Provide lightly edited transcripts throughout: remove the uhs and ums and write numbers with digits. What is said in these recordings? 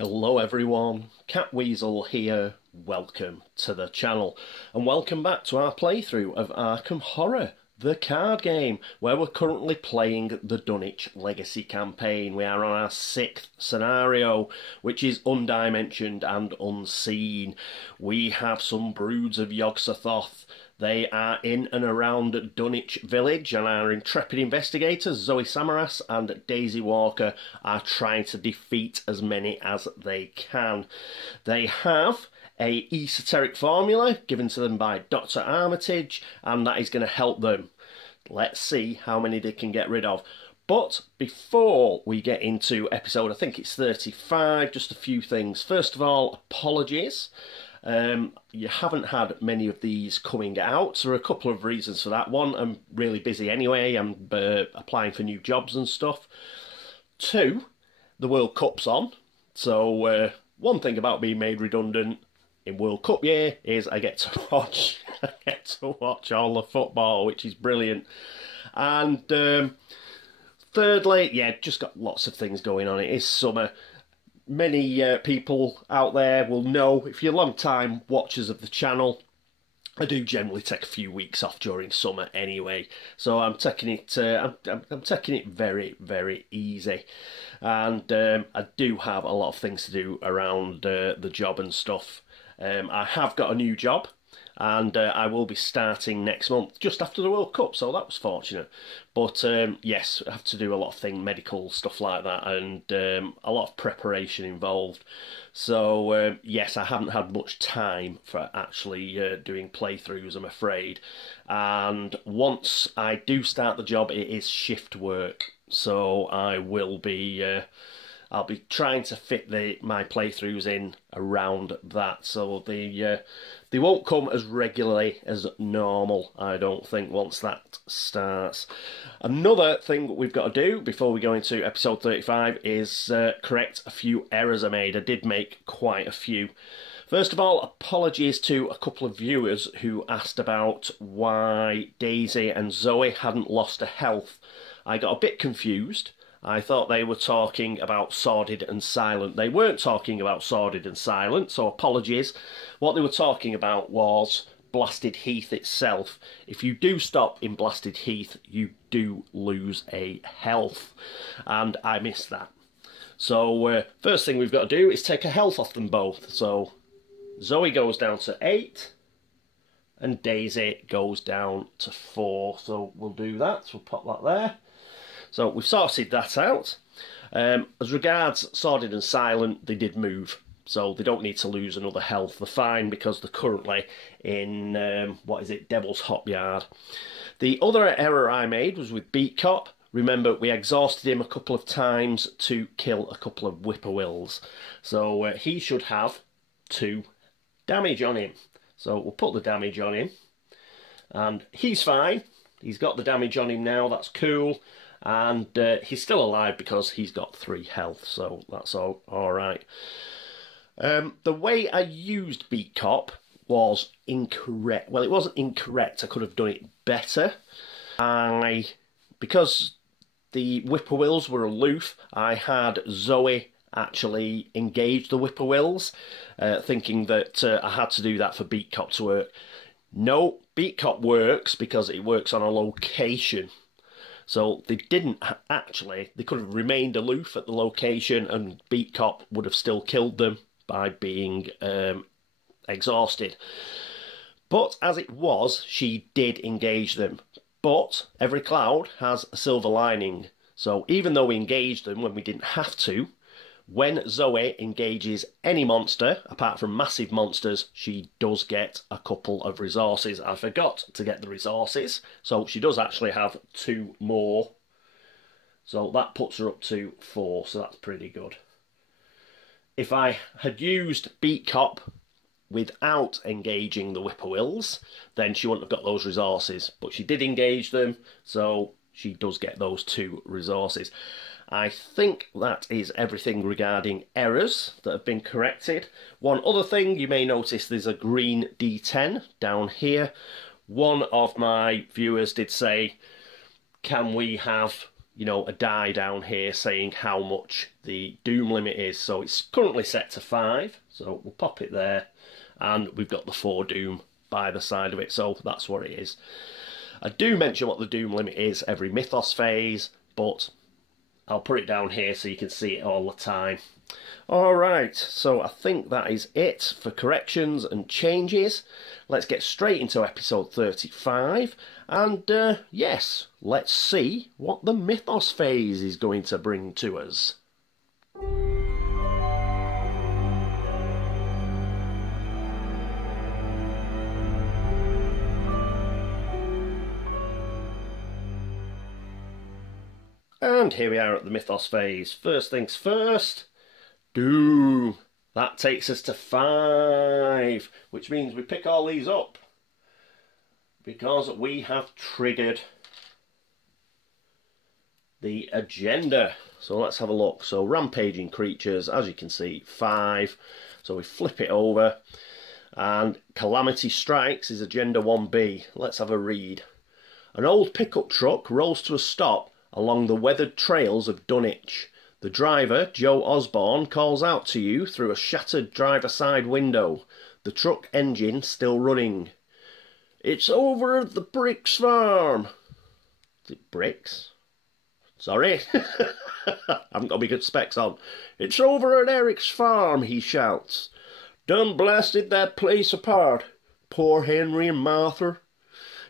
Hello everyone, Catweazle here, welcome to the channel and welcome back to our playthrough of Arkham Horror, the card game, where we're currently playing the Dunwich Legacy campaign. We are on our 6th scenario, which is undimensioned and unseen. We have some broods of Yog-Sothoth. They are in and around Dunwich village, and our intrepid investigators, Zoe Samaras and Daisy Walker, are trying to defeat as many as they can. They have a esoteric formula given to them by Dr. Armitage, and that is going to help them. Let's see how many they can get rid of. But before we get into episode, I think it's 35, just a few things. First of all, apologies. You haven't had many of these coming out. There are a couple of reasons for that. One, I'm really busy anyway. I'm applying for new jobs and stuff. Two, the World Cup's on. So one thing about being made redundant in World Cup year is I get to watch all the football, which is brilliant. And thirdly, yeah, just got lots of things going on. It is summer. Many people out there will know, if you're long-time watchers of the channel, I do generally take a few weeks off during summer anyway. So I'm taking it. I'm taking it very, very easy, and I do have a lot of things to do around the job and stuff. I have got a new job, and I will be starting next month, just after the World Cup, so that was fortunate. But yes, I have to do a lot of things, medical stuff like that, and a lot of preparation involved. So yes, I haven't had much time for actually doing playthroughs, I'm afraid. And once I do start the job, it is shift work, so I will be... I'll be trying to fit my playthroughs in around that, so they won't come as regularly as normal, I don't think, once that starts. Another thing we've got to do before we go into episode 35 is correct a few errors I made. I did make quite a few. First of all, apologies to a couple of viewers who asked about why Daisy and Zoe hadn't lost a health. I got a bit confused. I thought they were talking about Sordid and Silent. They weren't talking about Sordid and Silent, so apologies. What they were talking about was Blasted Heath itself. If you do stop in Blasted Heath, you do lose a health, and I missed that. So first thing we've got to do is take a health off them both. So Zoe goes down to 8, and Daisy goes down to 4. So we'll do that. So we'll pop that there. So we've sorted that out. As regards Sordid and Silent, they did move, so they don't need to lose another health. They're fine because they're currently in, Devil's Hop Yard. The other error I made was with Beat Cop. Remember, we exhausted him a couple of times to kill a couple of whippoorwills. So he should have 2 damage on him. So we'll put the damage on him. And he's fine. He's got the damage on him now, that's cool. And he's still alive because he's got 3 health, so that's all right. The way I used Beat Cop was incorrect. Well, it wasn't incorrect. I could have done it better. Because the whippoorwills were aloof, I had Zoe actually engage the whippoorwills, thinking that I had to do that for Beat Cop to work. No, Beat Cop works because it works on a location. So they didn't actually, they could have remained aloof at the location and Beat Cop would have still killed them by being exhausted. But as it was, she did engage them. But every cloud has a silver lining. So even though we engaged them when we didn't have to, when Zoe engages any monster, apart from massive monsters, she does get a couple of resources. I forgot to get the resources, so she does actually have 2 more. So that puts her up to 4, so that's pretty good. If I had used Beat Cop without engaging the whippoorwills, then she wouldn't have got those resources. But she did engage them, so she does get those 2 resources. I think that is everything regarding errors that have been corrected. One other thing, you may notice there's a green D10 down here. One of my viewers did say, can we have you know, a die down here saying how much the doom limit is. So it's currently set to 5, so we'll pop it there, and we've got the 4 doom by the side of it, so that's what it is. I do mention what the doom limit is every Mythos phase, but I'll put it down here so you can see it all the time. Alright, so I think that is it for corrections and changes. Let's get straight into episode 35, and yes, let's see what the Mythos phase is going to bring to us. And here we are at the Mythos phase. First things first, doom. That takes us to 5, which means we pick all these up because we have triggered the agenda. So let's have a look. So rampaging creatures, as you can see, 5. So we flip it over, and Calamity Strikes is agenda 1B. Let's have a read. An old pickup truck rolls to a stop along the weathered trails of Dunwich. The driver, Joe Osborn, calls out to you through a shattered driver side window, the truck engine still running. It's over at the Bricks farm. Is it Bricks? Sorry. I haven't got my good specs on. It's over at Eric's farm, he shouts. Done blasted that place apart. Poor Henry and Martha.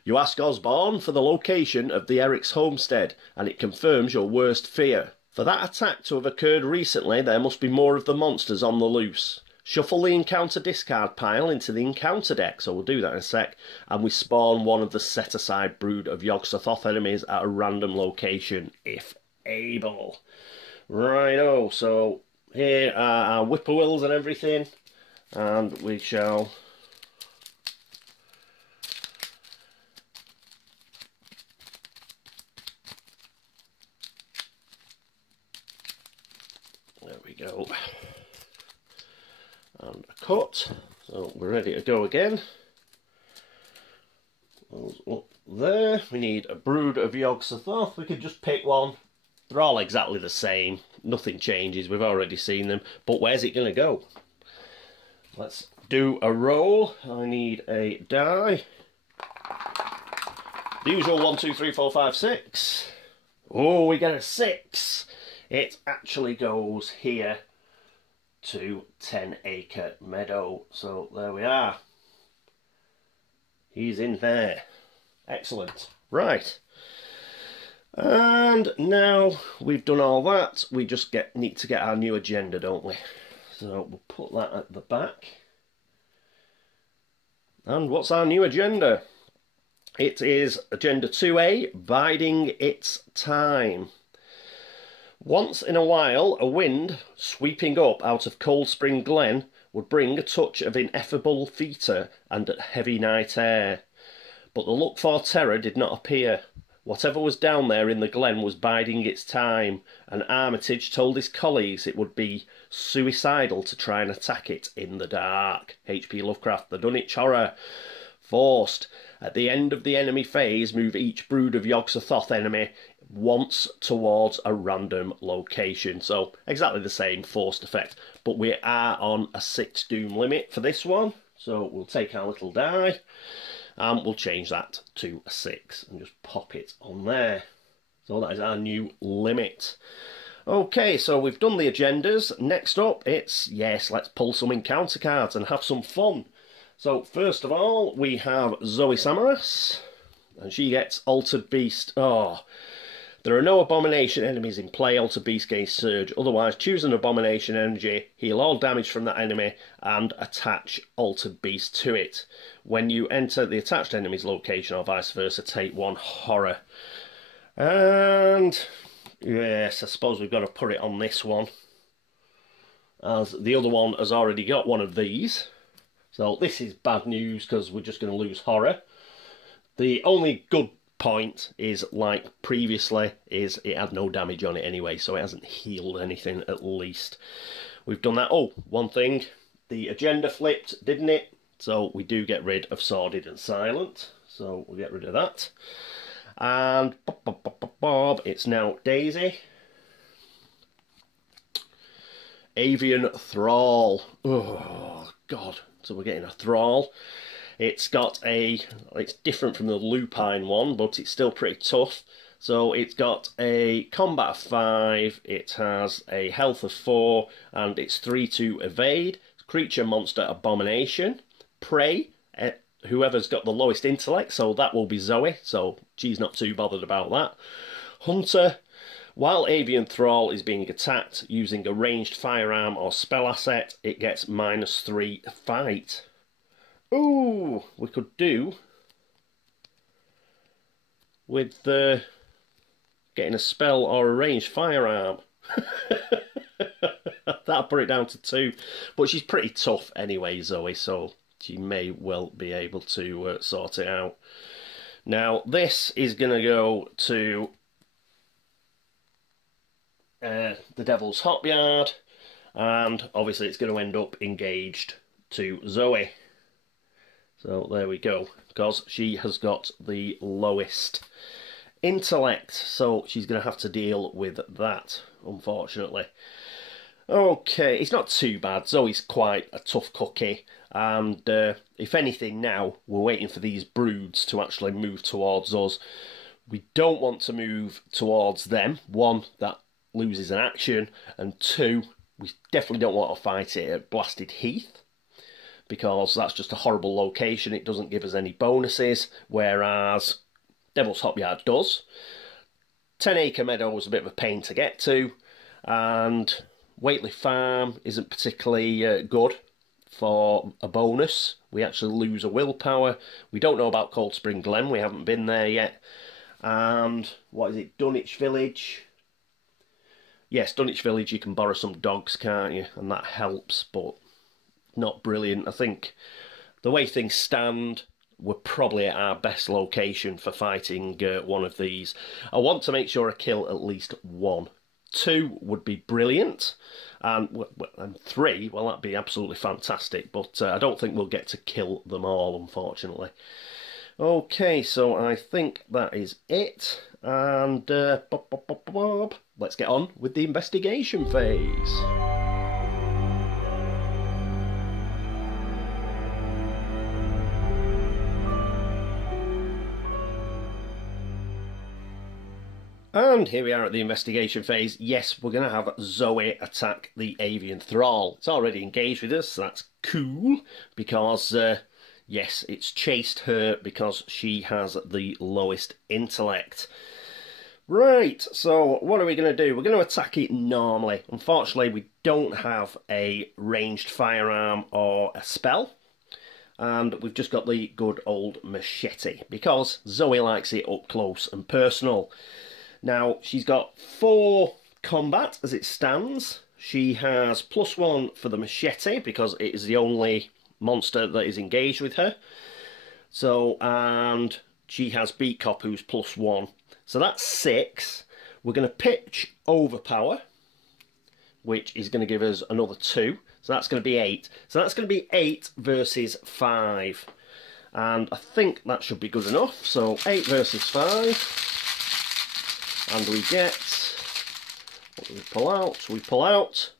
You ask Osborn for the location of the Eric's homestead, and it confirms your worst fear. For that attack to have occurred recently, there must be more of the monsters on the loose. Shuffle the encounter discard pile into the encounter deck, so we'll do that in a sec, and we spawn one of the set-aside brood of Yog-Sothoth enemies at a random location, if able. Righto, so here are our whippoorwills and everything, and we shall... go, and a cut, so we're ready to go again. Those up there. We need a brood of Yog-Sothoth. We could just pick one. They're all exactly the same, nothing changes, we've already seen them, but where's it going to go? Let's do a roll. I need a die. The usual 1, 2, 3, 4, 5, 6. Oh, we get a 6. It actually goes here to 10 Acre Meadow. So there we are. He's in there. Excellent. Right. And now we've done all that, we just need to get our new agenda, don't we? So we'll put that at the back. And what's our new agenda? It is Agenda 2A, Biding Its Time. Once in a while, a wind sweeping up out of Cold Spring Glen would bring a touch of ineffable theatre and heavy night air. But the looked-for terror did not appear. Whatever was down there in the glen was biding its time, and Armitage told his colleagues it would be suicidal to try and attack it in the dark. H.P. Lovecraft, The Dunwich Horror. Forced. At the end of the enemy phase, move each brood of Yog-Sothoth enemy once towards a random location. So exactly the same forced effect, but we are on a 6 doom limit for this one. So we'll take our little die and we'll change that to a 6 and just pop it on there. So that is our new limit. Okay, so we've done the agendas. Next up, it's, yes, let's pull some encounter cards and have some fun. So first of all, we have Zoe Samaras, and she gets Altered Beast. Oh, there are no Abomination enemies in play. Altered Beast gains Surge. Otherwise, choose an Abomination energy, heal all damage from that enemy, and attach Altered Beast to it. When you enter the attached enemy's location, or vice versa, take 1 horror. And yes, I suppose we've got to put it on this one, as the other one has already got one of these. So this is bad news because we're just going to lose horror. The only good point is, like previously, is it had no damage on it anyway, so it hasn't healed anything at least. We've done that. Oh, one thing, the agenda flipped, didn't it? So we do get rid of Sordid and Silent, so we'll get rid of that. And Bob, it's now Daisy. Avian Thrall. Oh, God. So we're getting a Thrall. It's different from the Lupine one, but it's still pretty tough. So it's got a combat of 5, it has a health of 4, and it's 3 to evade. Creature, monster, abomination. Prey, whoever's got the lowest intellect, so that will be Zoe, so she's not too bothered about that. Hunter, while Avian Thrall is being attacked using a ranged firearm or spell asset, it gets -3 fight. Ooh, we could do with getting a spell or a ranged firearm. That'll put it down to 2. But she's pretty tough anyway, Zoe, so she may well be able to sort it out. Now, this is going to go to the Devil's Hopyard, and obviously it's going to end up engaged to Zoe. So there we go, because she has got the lowest intellect, so she's going to have to deal with that, unfortunately. Okay, it's not too bad. Zoe's quite a tough cookie, and if anything now, we're waiting for these broods to actually move towards us. We don't want to move towards them. 1, that loses an action, and 2, we definitely don't want to fight it at Blasted Heath, because that's just a horrible location. It doesn't give us any bonuses, whereas Devil's Hopyard does. 10 Acre Meadow was a bit of a pain to get to, and Waitley Farm isn't particularly good for a bonus. We actually lose a willpower. We don't know about Cold Spring Glen, we haven't been there yet. And what is it, Dunwich Village? Yes, Dunwich Village, you can borrow some dogs, can't you? And that helps, but not brilliant. I think the way things stand, we're probably at our best location for fighting one of these. I want to make sure I kill at least 1. 2 would be brilliant, and 3, well, that'd be absolutely fantastic, but I don't think we'll get to kill them all, unfortunately. Okay, so I think that is it, and let's get on with the investigation phase. And here we are at the investigation phase. Yes, we're going to have Zoe attack the Avian Thrall. It's already engaged with us, so that's cool, because, yes, it's chased her because she has the lowest intellect. Right, so what are we going to do? We're going to attack it normally. Unfortunately, we don't have a ranged firearm or a spell. And we've just got the good old machete, because Zoe likes it up close and personal. Now, she's got 4 combat as it stands. She has +1 for the machete, because it is the only monster that is engaged with her. So, and she has Beat Cop, who's +1. So that's 6. We're going to pitch Overpower, which is going to give us another 2. So that's going to be 8. So that's going to be 8 versus 5. And I think that should be good enough. So 8 versus 5. And we get, what do we pull out? We pull out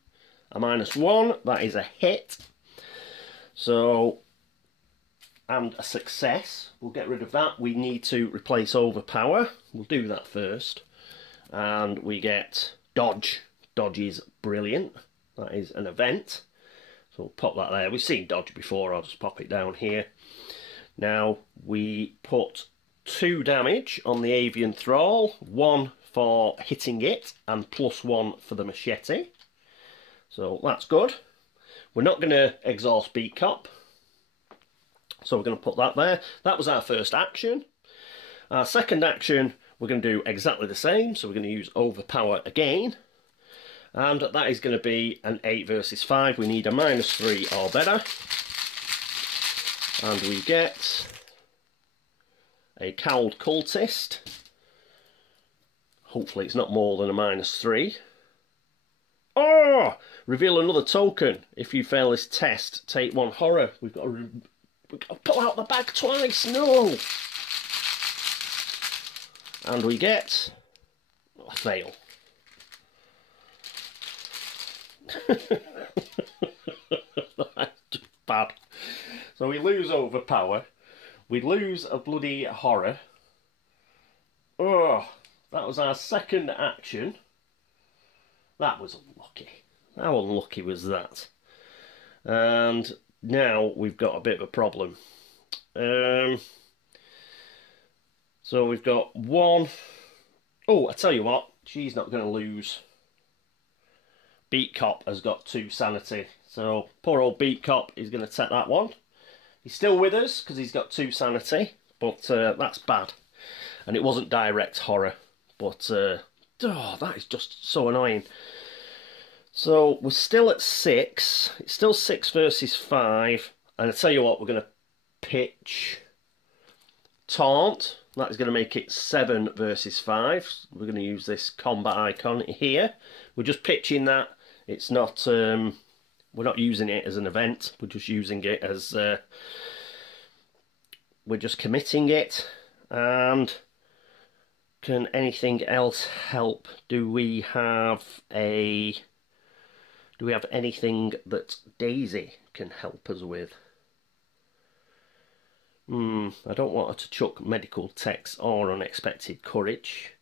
a -1, that is a hit. So, and a success. We'll get rid of that. We need to replace Overpower. We'll do that first. And we get Dodge. Dodge is brilliant. That is an event. So we'll pop that there. We've seen Dodge before, I'll just pop it down here. Now, we put 2 damage on the Avian Thrall. 1 for hitting it, and +1 for the machete. So that's good. We're not going to exhaust Beat Cop, so we're going to put that there. That was our first action. Our second action, we're going to do exactly the same, so we're going to use Overpower again. And that is going to be an 8 versus 5. We need a -3 or better. And we get a Cowled Cultist. Hopefully it's not more than a -3. Oh! Reveal another token. If you fail this test, take 1 horror. We've got to pull out the bag twice. No! And we get a fail. That's just bad. So we lose overpower. We lose a bloody horror. Oh, that was our second action. That was unlucky. How unlucky was that? And now we've got a bit of a problem. So we've got one. Oh, I tell you what, she's not going to lose. Beat Cop has got 2 sanity. So poor old Beat Cop is going to take that one. He's still with us because he's got 2 sanity, but that's bad. And it wasn't direct horror, but oh, that is just so annoying. So we're still at 6. It's still 6 versus 5. And I tell you what, we're going to pitch Taunt. That is going to make it 7 versus 5. We're going to use this combat icon here. We're just pitching that. It's not. We're not using it as an event. We're just using it as. We're just committing it. And can anything else help? Do we have anything that Daisy can help us with? I don't want her to chuck medical text or unexpected courage.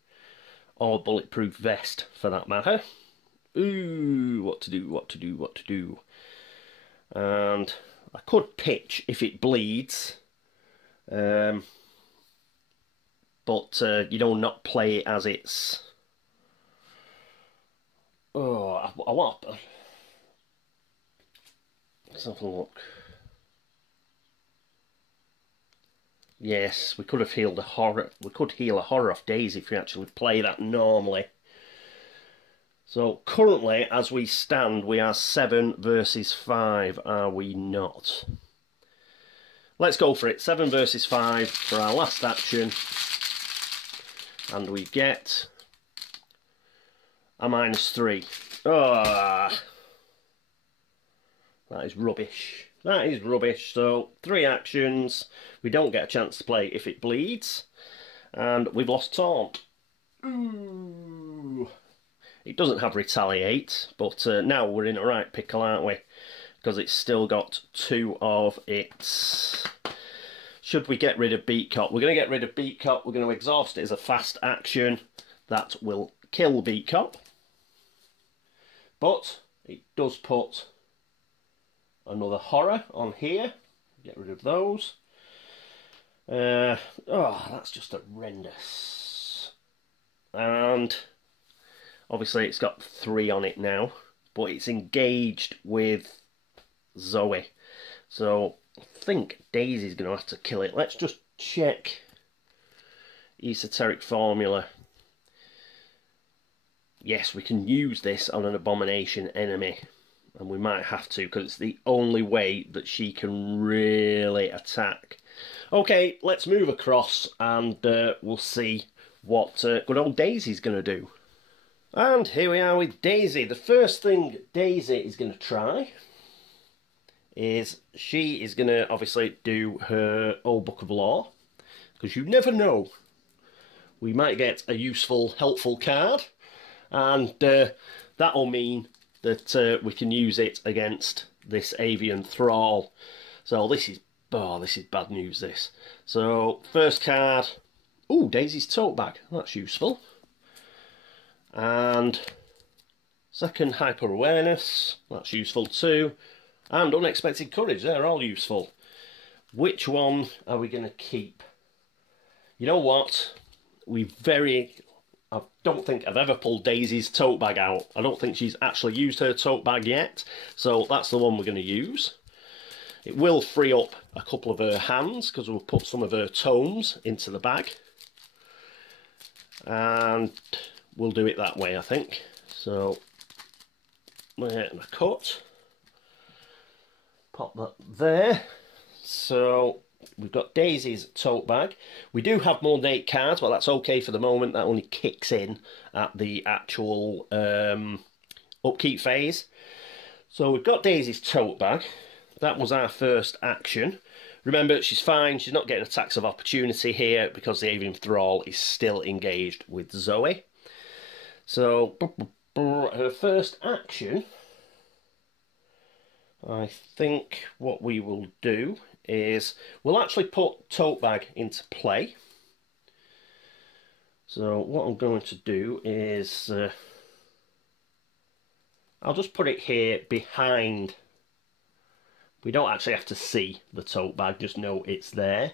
Or bulletproof vest, for that matter. Ooh, what to do. And I could pitch if it bleeds. But, you know, not play it as it's... Oh, I want... Let's have a look. Yes, we could have healed a horror. We could heal a horror off Daisy if we actually play that normally. So currently, as we stand, we are 7 versus 5, are we not? Let's go for it. 7 versus 5 for our last action. And we get a -3. Ah, that is rubbish. That is rubbish. So 3 actions. We don't get a chance to play if it bleeds. And we've lost Taunt. Ooh. It doesn't have retaliate, but now we're in a right pickle, aren't we? Because it's still got 2 of its... Should we get rid of Beat Cop? We're going to get rid of Beat Cop. We're going to exhaust it as a fast action. That will kill Beat Cop. But it does put another horror on here. Get rid of those. Oh, that's just horrendous. And obviously it's got 3 on it now, but it's engaged with Zoe. So I think Daisy's going to have to kill it. Let's just check esoteric formula. Yes, we can use this on an abomination enemy. And we might have to, because it's the only way that she can really attack. Okay, let's move across and we'll see what good old Daisy's going to do. And here we are with Daisy. The first thing Daisy is going to try is she is going to obviously do her Old Book of Law. Because you never know. We might get a useful, helpful card. And that'll mean that we can use it against this avian thrall. So this is bad news, this. So first card, ooh, Daisy's tote bag, that's useful. And second, hyper awareness, that's useful too. And unexpected courage, they're all useful. Which one are we going to keep? You know what? I don't think I've ever pulled Daisy's tote bag out. I don't think she's actually used her tote bag yet. So that's the one we're going to use. It will free up a couple of her hands because we'll put some of her tomes into the bag. And we'll do it that way, I think. So, we're getting a cut. Pop that there. So, we've got Daisy's tote bag. We do have more than 8 cards, but that's okay for the moment. That only kicks in at the actual upkeep phase. So we've got Daisy's tote bag. That was our first action. Remember, she's fine. She's not getting attacks of opportunity here because the Avian Thrall is still engaged with Zoe. So, her first action, I think what we will do is we'll actually put Tote Bag into play. So what I'm going to do is I'll just put it here behind. We don't actually have to see the tote bag, just know it's there.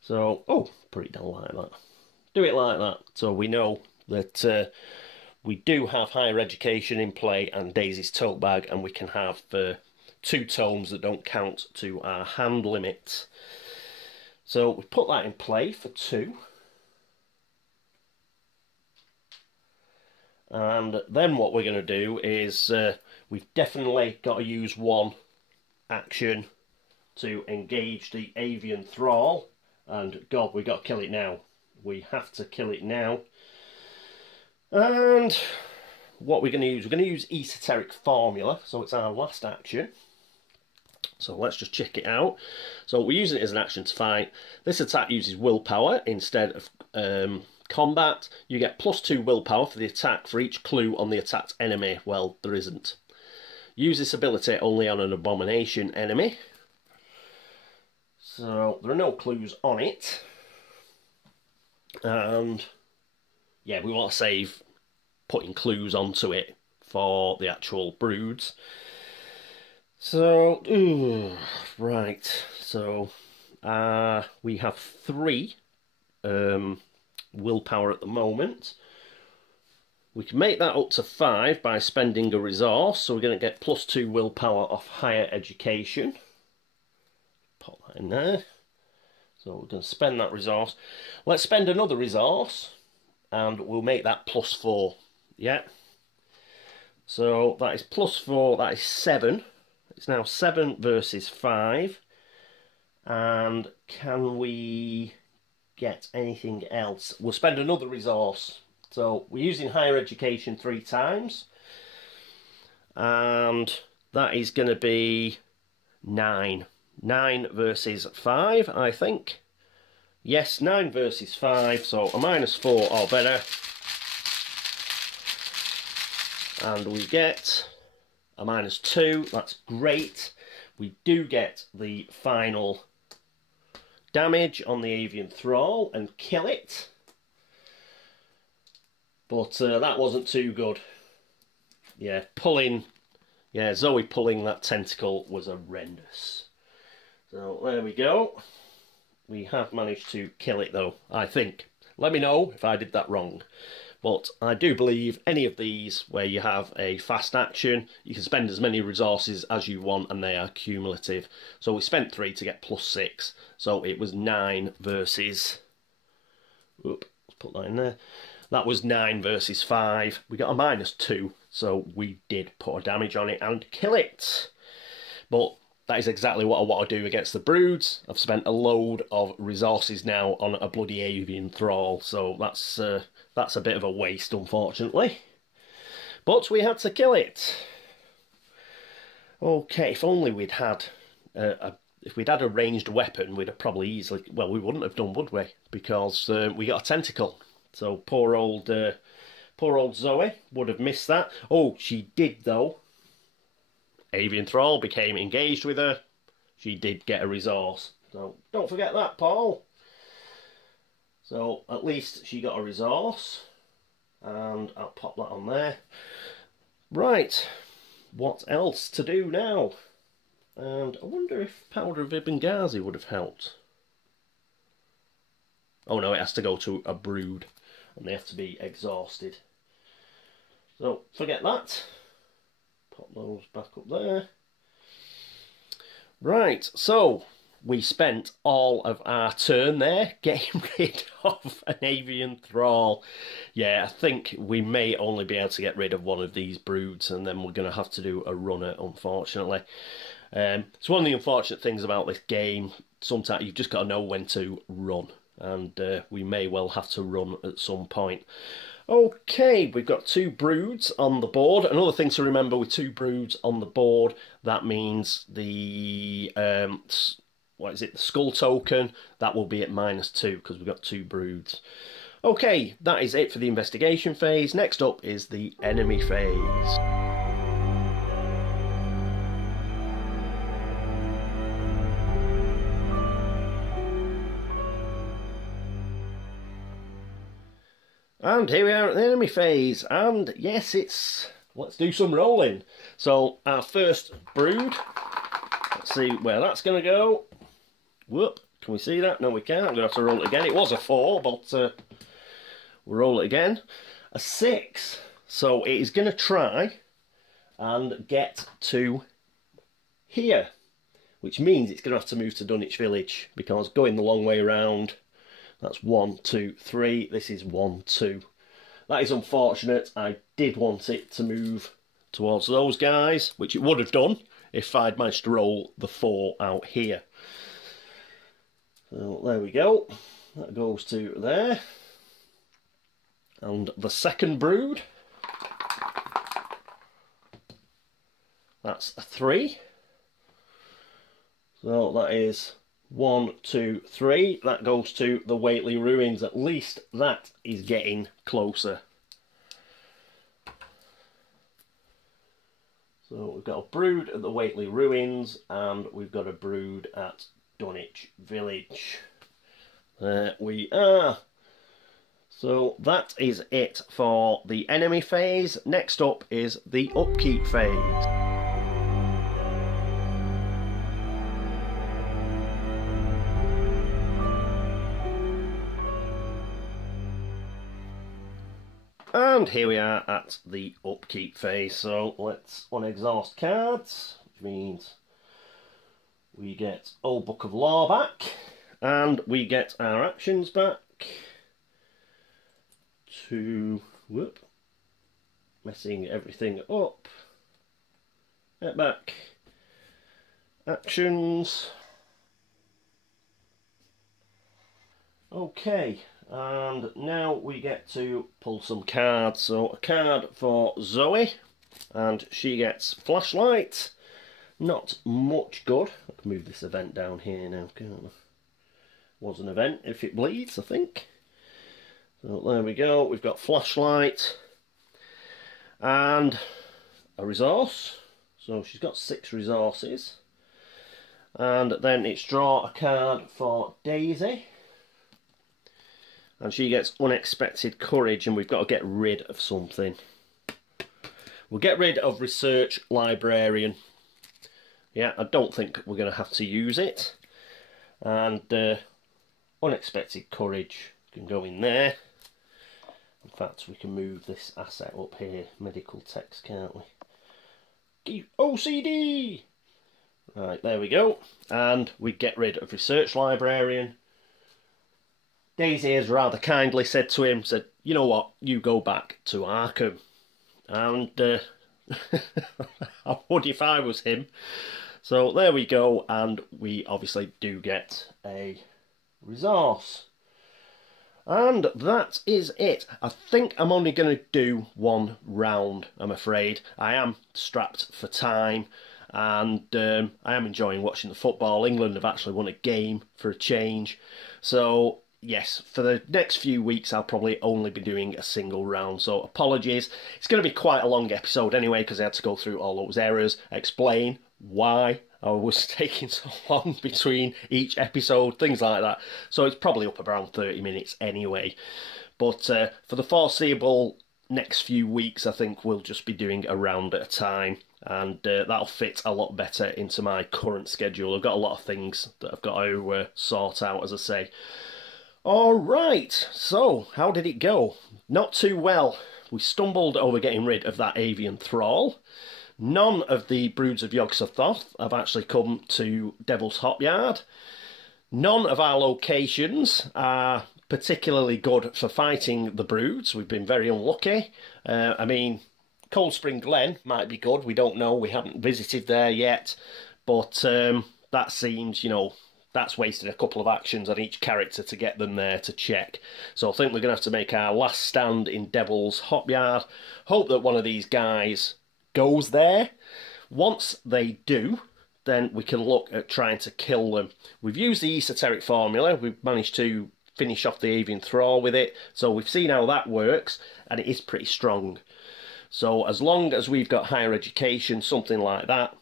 So, oh, put it down like that. Do it like that, so we know that we do have higher education in play and Daisy's tote bag, and we can have 2 tomes that don't count to our hand limit. So we put that in play for 2. And then what we're going to do is we've definitely got to use 1 action to engage the Avian Thrall. And God, we've got to kill it now. We have to kill it now. And what we're going to use, we're going to use esoteric formula. So it's our last action. So let's just check it out. So we're using it as an action to fight. This attack uses willpower instead of combat. You get +2 willpower for the attack for each clue on the attacked enemy. Well, there isn't. Use this ability only on an abomination enemy. So there are no clues on it. And yeah, we want to save putting clues onto it for the actual broods. So, right. So we have 3 willpower at the moment. We can make that up to 5 by spending a resource, so we're going to get +2 willpower off higher education. Put that in there. So we're going to spend that resource. Let's spend another resource, and we'll make that +4. Yeah. So that is +4, that is 7. It's now 7 versus 5. And can we get anything else? We'll spend another resource. So we're using higher education 3 times. And that is going to be 9. 9 versus 5, I think. Yes, 9 versus 5, so a -4 or better. And we get a -2, that's great. We do get the final damage on the Avian Thrall and kill it. But that wasn't too good. Yeah, Zoe pulling that tentacle was horrendous. So there we go. We have managed to kill it though, I think. Let me know if I did that wrong. But I do believe any of these where you have a fast action, you can spend as many resources as you want and they are cumulative. So we spent 3 to get +6. So it was 9 versus... Oop, let's put that in there. That was 9 versus 5. We got a -2, so we did put a damage on it and kill it. But that is exactly what I want to do against the broods. I've spent a load of resources now on a bloody Avian Thrall, so that's a bit of a waste, unfortunately. But we had to kill it. Okay, if only we'd had if we'd had a ranged weapon, we'd have probably easily... Well, we wouldn't have done, would we? Because we got a tentacle. So poor old Zoe would have missed that. Oh, she did though. Avian Thrall became engaged with her. She did get a resource. So don't forget that, Paul. So at least she got a resource. And I'll pop that on there. Right. What else to do now? And I wonder if Powder of Ibn Ghazi would have helped. Oh no, it has to go to a brood. And they have to be exhausted. So forget that. Pop those back up there. Right, so we spent all of our turn there getting rid of an Avian Thrall. Yeah, I think we may only be able to get rid of one of these broods, and then we're going to have to do a runner, unfortunately. It's one of the unfortunate things about this game. Sometimes you've just got to know when to run, and we may well have to run at some point. Okay, we've got 2 broods on the board. Another thing to remember with 2 broods on the board, that means the what is it, the skull token, that will be at -2 because we've got 2 broods. Okay, that is it for the investigation phase. Next up is the enemy phase. And here we are at the enemy phase, and yes, let's do some rolling. So our first brood, let's see where that's going to go. Whoop, can we see that? No, we can't. I'm going to have to roll it again. It was a 4, but we'll roll it again. A 6, so it is going to try and get to here, which means it's going to have to move to Dunwich Village, because going the long way around, that's 1, 2, 3. This is 1, 2. That is unfortunate. I did want it to move towards those guys, which it would have done if I'd managed to roll the 4 out here. So there we go. That goes to there. And the second brood, that's a 3. So that is 1, 2, 3. That goes to the Whately Ruins. At least that is getting closer. So we've got a brood at the Whately Ruins, and we've got a brood at Dunwich Village. There we are. So that is it for the enemy phase. Next up is the upkeep phase. And here we are at the upkeep phase. So let's unexhaust cards, which means we get Old Book of Law back, and we get our actions back. Whoop, messing everything up. Get back. Actions. Okay. And now we get to pull some cards. So a card for Zoe, and she gets flashlight. Not much good. I can move this event down here now, can't I? Was an event if it bleeds, I think. So there we go. We've got flashlight and a resource. So she's got 6 resources. And then it's draw a card for Daisy. And she gets unexpected courage, and we've got to get rid of something. We'll get rid of research librarian. Yeah, I don't think we're going to have to use it. And unexpected courage can go in there. In fact, we can move this asset up here. Medical text, can't we? OCD! Right, there we go. And we get rid of research librarian. Daisy has rather kindly said to him, you know what, you go back to Arkham. And I would if I was him. So there we go, and we obviously do get a resource. And that is it. I think I'm only going to do 1 round, I'm afraid. I am strapped for time, and I am enjoying watching the football. England have actually won a game for a change. So yes, for the next few weeks I'll probably only be doing a single round, so apologies. It's going to be quite a long episode anyway, because I had to go through all those errors, explain why I was taking so long between each episode, things like that. So it's probably up around 30 minutes anyway. But for the foreseeable next few weeks, I think we'll just be doing a round at a time. And that'll fit a lot better into my current schedule. I've got a lot of things that I've got to sort out, as I say. Alright, so how did it go? Not too well. We stumbled over getting rid of that avian thrall. None of the broods of Yog-Sothoth have actually come to Devil's Hop Yard. None of our locations are particularly good for fighting the broods. We've been very unlucky. I mean, Cold Spring Glen might be good. We don't know. We haven't visited there yet. But that seems, you know, that's wasted a couple of actions on each character to get them there to check. So I think we're going to have to make our last stand in Devil's Hop Yard. Hope that one of these guys goes there. Once they do, then we can look at trying to kill them. We've used the esoteric formula. We've managed to finish off the avian thrall with it, so we've seen how that works, and it is pretty strong. So as long as we've got higher education, something like that,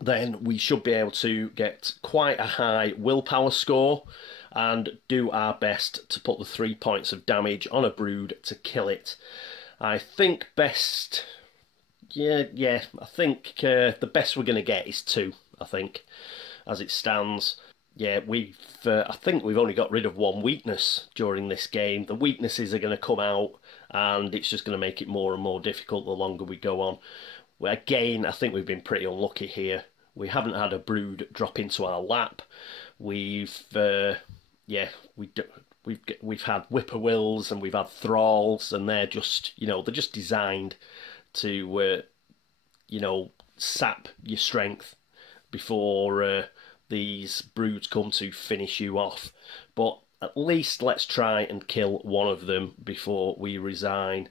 then we should be able to get quite a high willpower score and do our best to put the 3 points of damage on a brood to kill it. I think best... Yeah, I think the best we're going to get is 2, I think, as it stands. Yeah, I think we've only got rid of 1 weakness during this game. The weaknesses are going to come out, and it's just going to make it more and more difficult the longer we go on. Again, I think we've been pretty unlucky here. We haven't had a brood drop into our lap. We've had whippoorwills and we've had thralls, and they're just, they're just designed to, sap your strength before these broods come to finish you off. But at least let's try and kill one of them before we resign.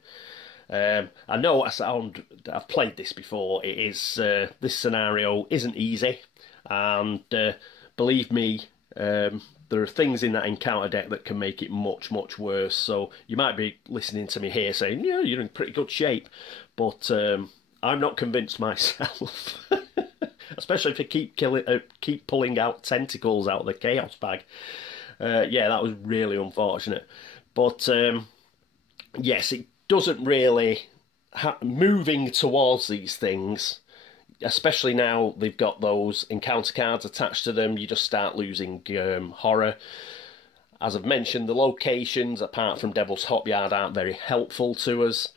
I know I've played this before. It is this scenario isn't easy, and believe me, there are things in that encounter deck that can make it much, much worse. So you might be listening to me here saying, yeah, you're in pretty good shape, but I'm not convinced myself. Especially if you keep pulling out tentacles out of the chaos bag. Yeah, that was really unfortunate. But yes, it doesn't really... moving towards these things, especially now they've got those encounter cards attached to them, you just start losing horror. As I've mentioned, the locations, apart from Devil's Hopyard, aren't very helpful to us.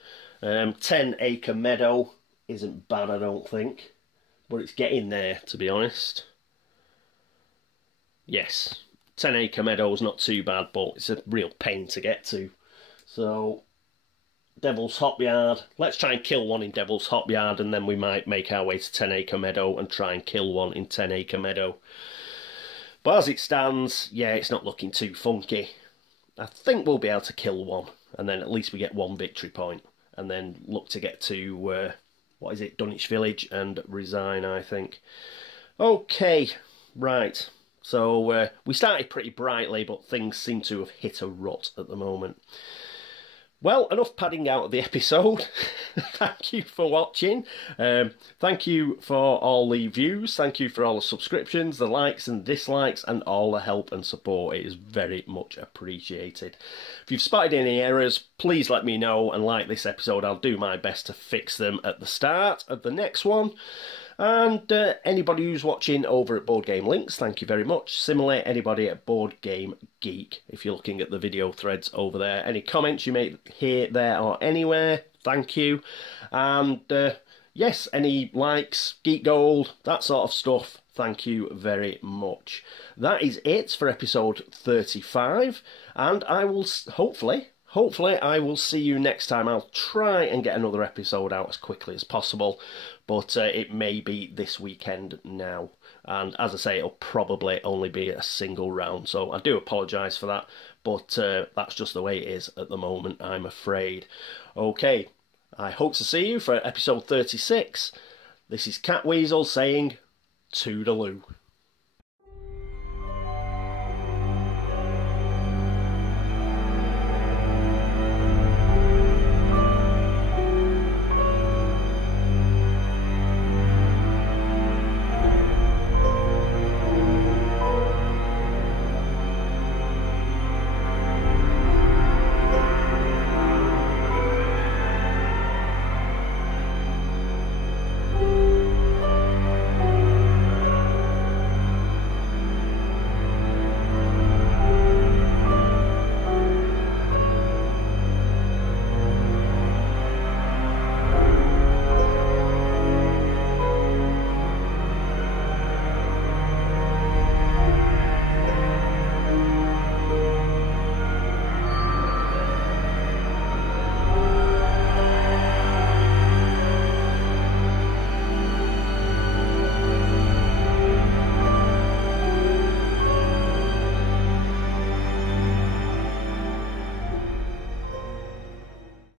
10 Acre Meadow isn't bad, I don't think. But it's getting there, to be honest. Yes, 10 Acre Meadow's not too bad, but it's a real pain to get to. So, Devil's Hopyard. Let's try and kill one in Devil's Hopyard, and then we might make our way to 10 Acre Meadow and try and kill one in 10 Acre Meadow. But as it stands, yeah, it's not looking too funky. I think we'll be able to kill one, and then at least we get 1 victory point, and then look to get to... what is it, Dunwich Village, and resign, I think. Okay, right. So we started pretty brightly, but things seem to have hit a rut at the moment. Well, enough padding out of the episode. Thank you for watching. Thank you for all the views. Thank you for all the subscriptions, the likes and dislikes, and all the help and support. It is very much appreciated. If you've spotted any errors, please let me know, and like this episode, I'll do my best to fix them at the start of the next one. And anybody who's watching over at Board Game Links, thank you very much. Similarly, anybody at Board Game Geek, if you're looking at the video threads over there. Any comments you make here, there, or anywhere, thank you. And yes, any likes, Geek Gold, that sort of stuff, thank you very much. That is it for episode 35, and I will hopefully I will see you next time. I'll try and get another episode out as quickly as possible, but it may be this weekend now. And as I say, it'll probably only be a single round, so I do apologise for that, but that's just the way it is at the moment, I'm afraid. Okay, I hope to see you for episode 36. This is Catweazle saying toodaloo.